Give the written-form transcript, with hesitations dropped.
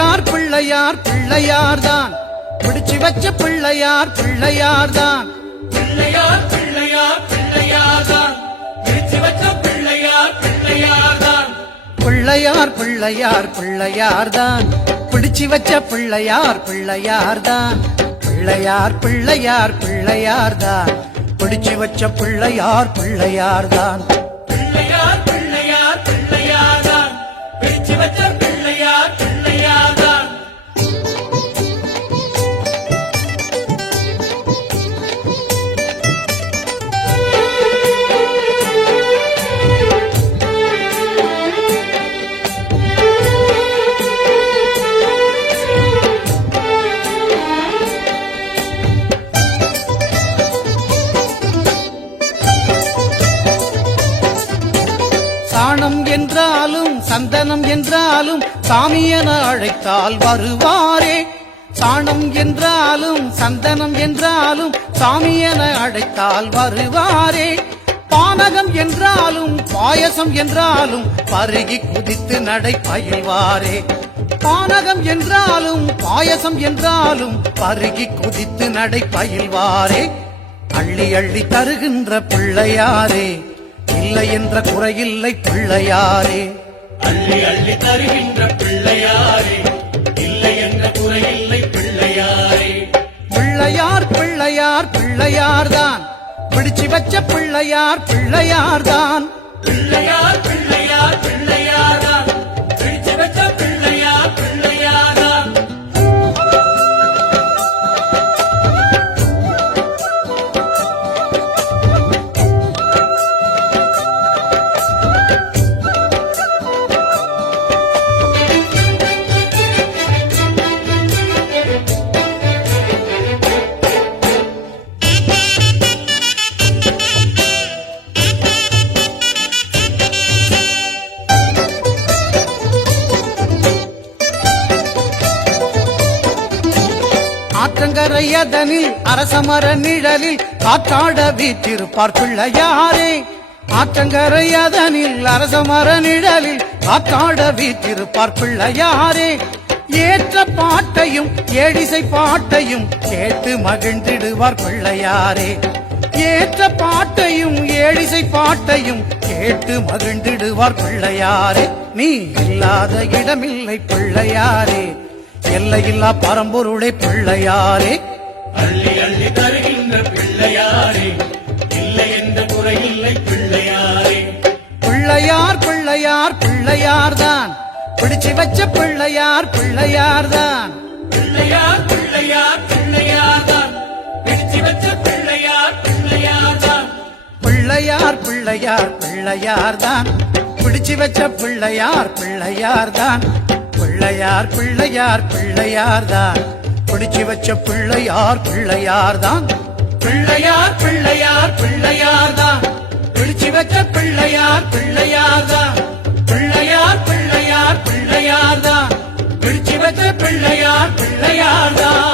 பிள்ளையார் பிள்ளையார் பிள்ளையார் தான் பிடிச்சு வச்ச பிள்ளையார் பிள்ளையார் தான் பிள்ளையார் பிள்ளையார் பிள்ளையார் தான் பிடிச்சு வச்ச பிள்ளையார் பிள்ளையார் தான் பிள்ளையார் பிள்ளையார் பிள்ளையார் தான் பிடிச்சு வச்ச பிள்ளையார் பிள்ளையார் தான் பிள்ளையார் பிள்ளையார் பிள்ளையார் தான் பிடிச்சு வச்ச பிள்ளையார் பிள்ளையார் தான் பிள்ளையார் பிள்ளையார் பிள்ளையார் தான் பிடிச்சு வச்ச பிள்ளையார் பிள்ளையார் தான் சாணம் என்றாலும் சந்தனம் என்றாலும் சாமி என அழைத்தால் வருவாரே சாணம் என்றாலும் சந்தனம் என்றாலும் சாமி என அழைத்தால் வருவாரே பானகம் என்றாலும் பாயசம் என்றாலும் பருகி குதித்து நடை பயில்வாரே பானகம் என்றாலும் பாயசம் என்றாலும் பருகி குதித்து நடை பயில்வாரே அள்ளி அள்ளி தருகின்ற பிள்ளையாரே இல்லை என்ற குறையில்லை பிள்ளையாரே அள்ளி அள்ளி தருகின்ற பிள்ளையாரே இல்லை என்ற குறையில்லை பிள்ளையாரே பிள்ளையார் பிள்ளையார் பிள்ளையார் தான் பிடிச்சு வச்ச பிள்ளையார் பிள்ளையார் தான் பிள்ளையார் பிள்ளையார் பிள்ளையார் தான் பிடிச்சு வச்ச பிள்ளையார் பிள்ளையார் தான் ஆற்றங்கரையதனில் அரசமர நிழலில் காற்றாட வீற்றிருப்பார் பிள்ளையாரே ஆற்றங்கரையதனில் அரசமர நிழலில் காற்றாட வீற்றிருப்பார் பிள்ளையாரே ஏற்ற பாட்டையும் ஏழிசை பாட்டையும் கேட்டு மகிழ்ந்திடுவார் பிள்ளையாரே ஏற்ற பாட்டையும் ஏழிசை பாட்டையும் கேட்டு மகிழ்ந்திடுவார் பிள்ளையாரே நீ இல்லாத இடமில்லை பிள்ளையாரே எல்லையில்லா பரம்பொருளே பிள்ளையாரே அள்ளி அள்ளி தருகின்ற பிள்ளையாரே இல்லை என்ற குறையில்லை பிள்ளையாரே பிள்ளையார் பிள்ளையார் பிள்ளையார் தான் பிடிச்சு வச்ச பிள்ளையார் பிள்ளையார் தான் பிள்ளையார் பிள்ளையார் பிள்ளையார் தான் பிடிச்சு வச்ச பிள்ளையார் பிள்ளையார் தான் பிள்ளையார் பிள்ளையார் பிள்ளையார் தான் பிடிச்சு வச்ச பிள்ளையார் பிள்ளையார் தான் பிள்ளையார் பிள்ளையார் பிள்ளையார் தான் பிடிச்சு வச்ச பிள்ளையார் பிள்ளையார் தான் பிள்ளையார் பிள்ளையார் பிள்ளையார் தான் பிடிச்சு வச்ச பிள்ளையார் பிள்ளையார் தான் பிள்ளையார் பிள்ளையார் பிள்ளையார் தான் பிடிச்சு வச்ச பிள்ளையார் பிள்ளையார் தான்